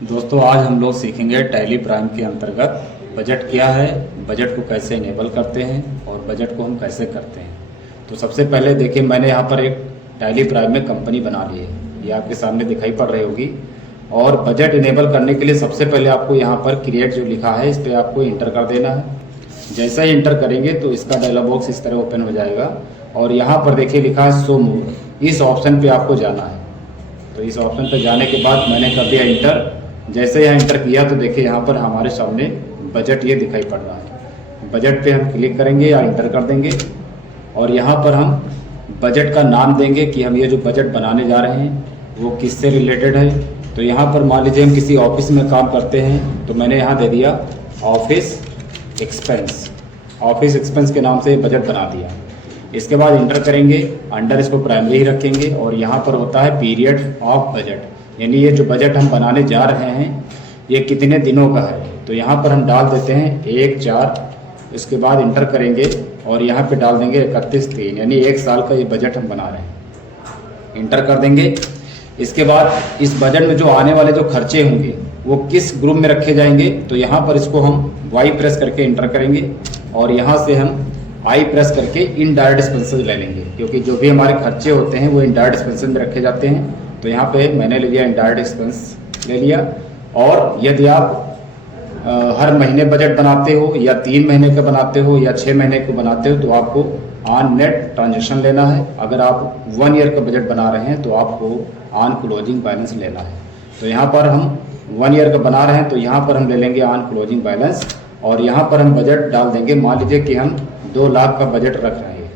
दोस्तों आज हम लोग सीखेंगे टैली प्राइम के अंतर्गत बजट क्या है, बजट को कैसे इनेबल करते हैं और बजट को हम कैसे करते हैं। तो सबसे पहले देखिए, मैंने यहाँ पर एक टैली प्राइम में कंपनी बना ली है, ये आपके सामने दिखाई पड़ रही होगी। और बजट इनेबल करने के लिए सबसे पहले आपको यहाँ पर क्रिएट जो लिखा है इस पर आपको इंटर कर देना है। जैसा ही इंटर करेंगे तो इसका डायलॉग बॉक्स इस तरह ओपन हो जाएगा और यहाँ पर देखिए लिखा है शो मोर, इस ऑप्शन पे आपको जाना है। तो इस ऑप्शन पे जाने के बाद मैंने कर दिया इंटर। जैसे यहाँ इंटर किया तो देखिए यहाँ पर हमारे सामने बजट ये दिखाई पड़ रहा है। बजट पे हम क्लिक करेंगे या इंटर कर देंगे और यहाँ पर हम बजट का नाम देंगे कि हम ये जो बजट बनाने जा रहे हैं वो किससे रिलेटेड है। तो यहाँ पर मान लीजिए हम किसी ऑफिस में काम करते हैं तो मैंने यहाँ दे दिया ऑफिस एक्सपेंस। ऑफिस एक्सपेंस के नाम से बजट बना दिया। इसके बाद इंटर करेंगे, अंडर इसको प्राइमरी ही रखेंगे और यहाँ पर होता है पीरियड ऑफ बजट, यानी ये जो बजट हम बनाने जा रहे हैं ये कितने दिनों का है। तो यहाँ पर हम डाल देते हैं 1/4। इसके बाद इंटर करेंगे और यहाँ पे डाल देंगे 31/3, यानी 1 साल का ये बजट हम बना रहे हैं। इंटर कर देंगे। इसके बाद इस बजट में जो आने वाले जो खर्चे होंगे वो किस ग्रुप में रखे जाएंगे, तो यहाँ पर इसको हम वाई प्रेस करके इंटर करेंगे और यहाँ से हम आई प्रेस करके इनडायरेक्ट एक्सपेंसेस ले लेंगे, क्योंकि जो भी हमारे खर्चे होते हैं वो इनडायरेक्ट एक्सपेंसेस में रखे जाते हैं। तो यहाँ पे मैंने ले लिया इनडायरेक्ट एक्सपेंस ले लिया। और यदि आप हर महीने बजट बनाते हो या 3 महीने का बनाते हो या 6 महीने को बनाते हो तो आपको ऑन नेट ट्रांजेक्शन लेना है। अगर आप 1 ईयर का बजट बना रहे हैं तो आपको ऑन क्लोजिंग बैलेंस लेना है। तो यहाँ पर हम 1 ईयर का बना रहे हैं तो यहाँ पर हम ले लेंगे ऑन क्लोजिंग बैलेंस और यहाँ पर हम बजट डाल देंगे। मान लीजिए कि हम 2 लाख का बजट रख रहे हैं,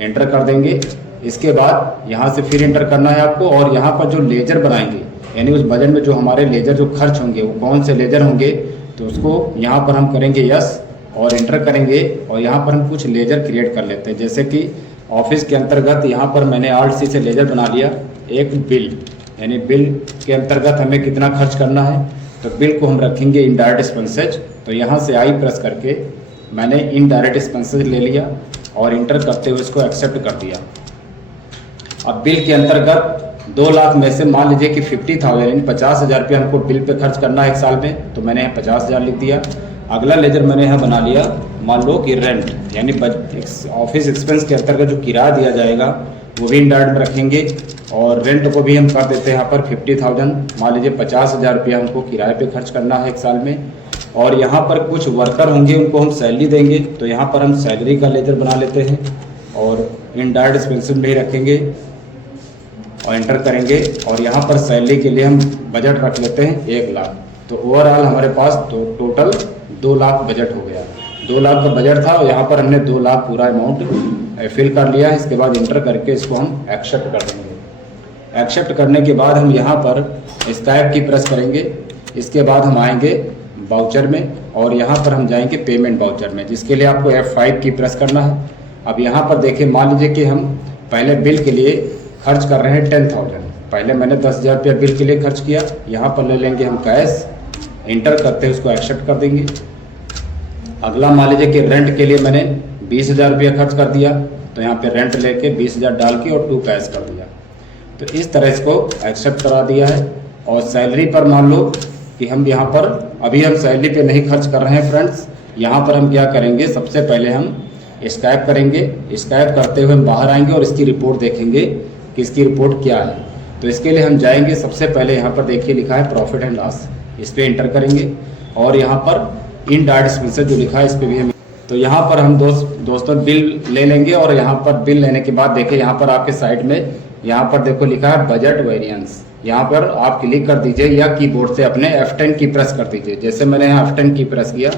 एंटर कर देंगे। इसके बाद यहाँ से फिर एंटर करना है आपको और यहाँ पर जो लेजर बनाएंगे, यानी उस बजट में जो हमारे लेजर जो खर्च होंगे वो कौन से लेजर होंगे, तो उसको यहाँ पर हम करेंगे यस और एंटर करेंगे। और यहाँ पर हम कुछ लेजर क्रिएट कर लेते हैं, जैसे कि ऑफिस के अंतर्गत यहाँ पर मैंने आल्ट सी से लेजर बना लिया। एक बिल, यानी बिल के अंतर्गत हमें कितना खर्च करना है, तो बिल को हम रखेंगे इनडायरेक्ट एक्सपेंसेज। तो यहाँ से आई प्रेस करके मैंने इनडायरेक्ट एक्सपेंसेज ले लिया और इंटर करते हुए इसको एक्सेप्ट कर दिया। अब बिल के अंतर्गत 2 लाख में से मान लीजिए कि 50,000 यानी 50,000 रुपये हमको बिल पे खर्च करना है 1 साल में, तो मैंने यहाँ 50,000 लिख दिया। अगला लेजर मैंने यहाँ बना लिया, मान लो कि रेंट, यानी ऑफिस एक्सपेंस के अंतर्गत जो किराया दिया जाएगा वो भी इनडायरेक्ट में रखेंगे और रेंट को भी हम कर देते हैं यहाँ पर 50,000। मान लीजिए 50,000 रुपया हमको किराए पे खर्च करना है 1 साल में। और यहाँ पर कुछ वर्कर होंगे उनको हम सैलरी देंगे, तो यहाँ पर हम सैलरी का लेजर बना लेते हैं और इनडायरेक्ट एक्सपेंसेस में ही रखेंगे और एंटर करेंगे। और यहाँ पर सैलरी के लिए हम बजट रख लेते हैं 1 लाख। तो ओवरऑल हमारे पास तो टोटल 2 लाख बजट हो गया। 2 लाख का बजट था और यहाँ पर हमने 2 लाख पूरा अमाउंट फिल कर लिया। इसके बाद इंटर करके इसको हम एक्सेप्ट कर देंगे। एक्सेप्ट करने के बाद हम यहाँ पर स्कैप की प्रेस करेंगे। इसके बाद हम आएंगे वाउचर में और यहाँ पर हम जाएंगे पेमेंट वाउचर में, जिसके लिए आपको F5 की प्रेस करना है। अब यहाँ पर देखिए, मान लीजिए कि हम पहले बिल के लिए खर्च कर रहे हैं 10,000। पहले मैंने 10,000 रुपया बिल के लिए खर्च किया। यहाँ पर ले लेंगे हम कैश, इंटर करते हैं उसको एक्सेप्ट कर देंगे। अगला मान लीजिए कि रेंट के लिए मैंने 20,000 रुपया खर्च कर दिया, तो यहाँ पे रेंट लेके 20,000 डाल के और 2 कैश कर दिया। तो इस तरह इसको एक्सेप्ट करा दिया है। और सैलरी पर मान लो कि हम यहाँ पर अभी हम सैलरी पे नहीं खर्च कर रहे हैं फ्रेंड्स। यहाँ पर हम क्या करेंगे, सबसे पहले हम स्कैप करेंगे। स्कैप करते हुए हम बाहर आएंगे और इसकी रिपोर्ट देखेंगे कि इसकी रिपोर्ट क्या है। तो इसके लिए हम जाएंगे, सबसे पहले यहाँ पर देखिए लिखा है प्रॉफिट एंड लॉस, इस पर इंटर करेंगे और यहाँ पर इनडायरेक्ट एक्सपेंसेस जो लिखा है इस पर भी हम, तो यहाँ पर हम दोस्तों बिल ले लेंगे। और यहाँ पर बिल लेने के बाद देखिए यहाँ पर आपके साइड में यहाँ पर देखो लिखा है बजट वेरिएंस। यहाँ पर आप क्लिक कर दीजिए या कीबोर्ड से अपने F10 की प्रेस कर दीजिए। जैसे मैंने यहाँ F10 की प्रेस किया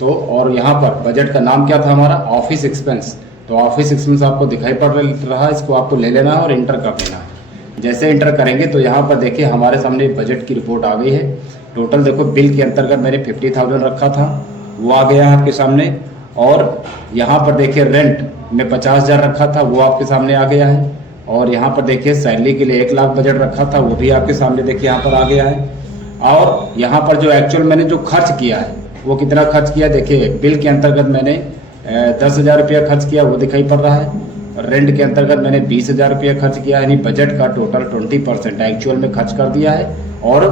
तो, और यहाँ पर बजट का नाम क्या था हमारा, ऑफिस एक्सपेंस। तो ऑफिस एक्सपेंस आपको दिखाई पड़ रहा है, इसको आपको ले लेना है और इंटर कर देना है। जैसे इंटर करेंगे तो यहाँ पर देखिए हमारे सामने बजट की रिपोर्ट आ गई है। टोटल देखो बिल के अंतर्गत मैंने 50,000 रखा था, वो आ गया है आपके सामने। और यहाँ पर देखिए रेंट में 50,000 रखा था, वो आपके सामने आ गया है। और यहाँ पर देखिए सैलरी के लिए 1 लाख बजट रखा था, वो भी आपके सामने देखिए यहाँ पर आ गया है। और यहाँ पर जो एक्चुअल मैंने जो खर्च किया है वो कितना खर्च किया, देखिए बिल के अंतर्गत मैंने 10,000 रुपया खर्च किया, वो दिखाई पड़ रहा है। रेंट के अंतर्गत मैंने 20,000 रुपया खर्च किया, यानी बजट का टोटल 20% एक्चुअल में खर्च कर दिया है। और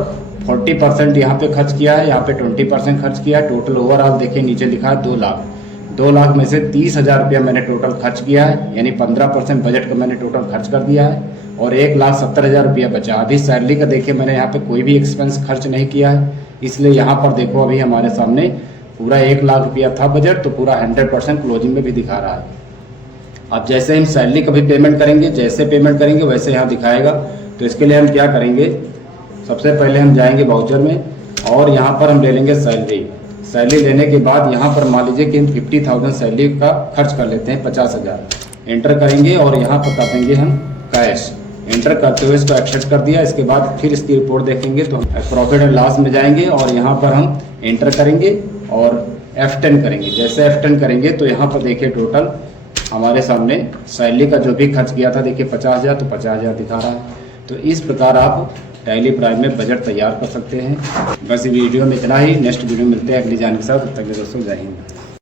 40% यहाँ पे खर्च किया है, यहाँ पे 20% खर्च किया है। टोटल ओवरऑल देखिए नीचे लिखा है 2 लाख। 2 लाख में से 30,000 रुपया मैंने टोटल खर्च किया है, यानी 15% बजट का मैंने टोटल खर्च कर दिया है और 1,70,000 रुपया बचा। अभी सैलरी का देखिए मैंने यहाँ पे कोई भी एक्सपेंस खर्च नहीं किया है, इसलिए यहाँ पर देखो अभी हमारे सामने पूरा 1 लाख रुपया था बजट, तो पूरा 100% क्लोजिंग में भी दिखा रहा है। अब जैसे हम सैलरी का भी पेमेंट करेंगे, जैसे पेमेंट करेंगे वैसे यहाँ दिखाएगा। तो इसके लिए हम क्या करेंगे, सबसे पहले हम जाएंगे वाउचर में और यहाँ पर हम ले लेंगे सैलरी। सैलरी लेने के बाद यहाँ पर मान लीजिए कि हम 50,000 सैलरी का खर्च कर लेते हैं, 50,000 एंटर करेंगे और यहाँ पर कर देंगे हम कैश। एंटर करते हुए इसको एक्सेप्ट कर दिया। इसके बाद फिर इसकी रिपोर्ट देखेंगे तो प्रॉफिट एंड लॉस में जाएंगे और यहाँ पर हम एंटर करेंगे और F10 करेंगे। जैसे F10 करेंगे तो यहाँ पर देखिए टोटल हमारे सामने सैलरी का जो भी खर्च किया था देखिए 50,000, तो 50,000 दिखा रहा है। तो इस प्रकार आप टैली प्राइम में बजट तैयार कर सकते हैं। बस वीडियो में इतना ही। नेक्स्ट वीडियो मिलते हैं अगली जानकारी के साथ। तब तक के दोस्तों जय हिंद।